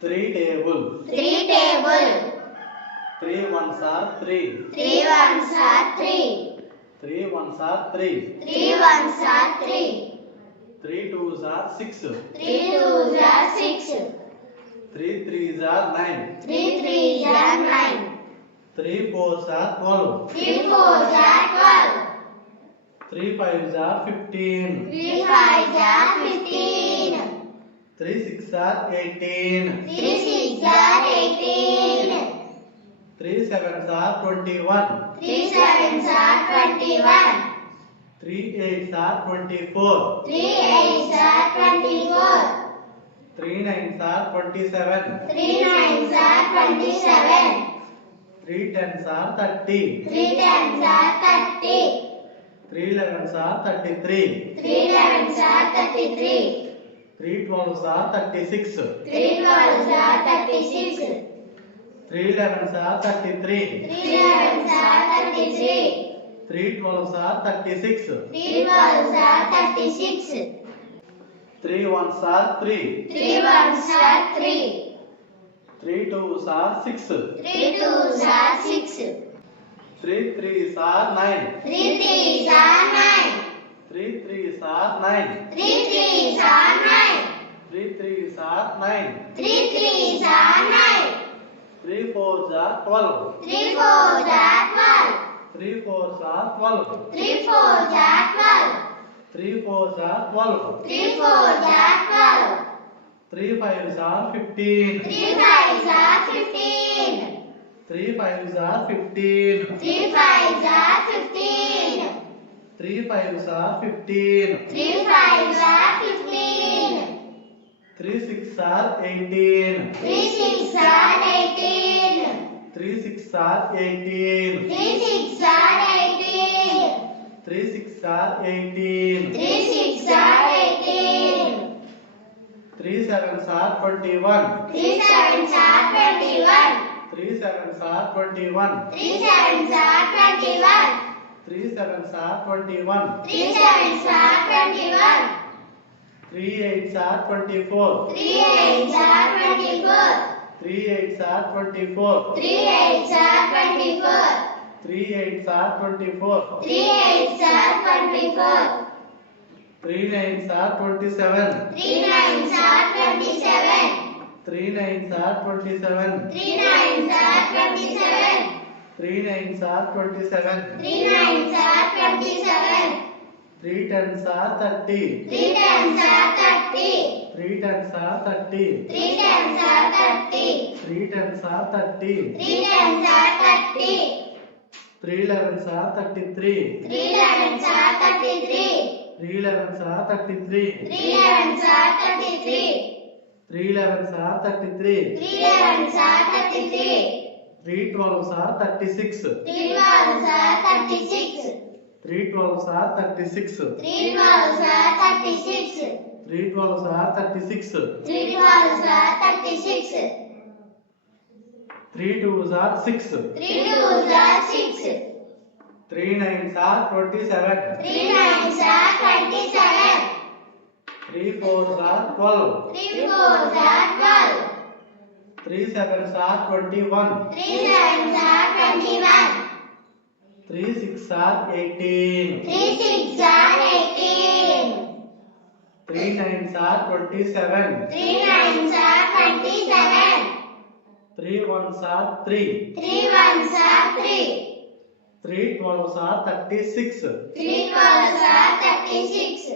Three table. Three table. Three ones are three. Three ones are three. Three ones are three. Three ones are three. Three twos are six. Three twos are six. Three threes are nine. Three threes are nine. Three fours are twelve. Three fours are twelve. Three fives are fifteen. Three fives are fifteen. Three six are eighteen three six are eighteen, sevens are twenty one three sevens are twenty-one, eights are twenty four three eights are twenty-four, nines are twenty seven three nines are twenty-seven, three tens are thirty three tens are thirty, elevens are thirty three three elevens are thirty-three, three twelves are thirty six three twelves are thirty-six, three elevens are thirty three three elevens are thirty-three, three twelves are thirty six three twelves are thirty-six, three ones are three three ones are three, three twos are six three twos are six, three threes are nine three threes are nine three threes are nine, three threes are nine Three threes are nine. Three threes are nine. Three fours are twelve. Three fours are twelve. Three fours are twelve. Three fours are twelve. Three fours are twelve. Three fours are twelve. Three fives are fifteen. Three fives are fifteen. Three fives are fifteen. Three fives are fifteen. Three fives are fifteen. Three fives are fifteen. Three six are eighteen three six are eighteen, three six are eighteen three six are eighteen, three six are eighteen three six are eighteen, three sevens are twenty one three sevens are twenty one three sevens are twenty-one, three sevens are twenty one three sevens are twenty-one, three eights are twenty four Three eights are twenty-four. Three eights are twenty-four. Three eights are twenty-four. Three eights are twenty-four. Three eights are twenty-four. Three eights are twenty-four. Three nines are twenty-seven. Three nines are twenty-seven. Three nines are twenty-seven. Three nines are twenty-seven. Three nines are twenty-seven. Three nines are three tens are thirty tens are three tens are thirty tens are three tens are thirty tens are three elevens are thirty three three elevens are thirty-three, three elevens are thirty three three elevens are thirty-three, three elevens are thirty three three elevens are thirty-three, three twelves are thirty six three twelves are thirty-six, three twelves are thirty six three twelves are thirty-six, three twelves are thirty six three twelves are thirty-six, three twos are six three twos are six, three nines are twenty seven three nines are twenty-seven, three fours are twelve three fours are twelve, three sevens are twenty one three sevens are twenty-one, Three six are eighteen. Three six are eighteen. Three nines are twenty-seven. Three nines are twenty-seven. Three ones are three. Three ones are three. Three twelves are thirty-six. Three twelves are thirty-six.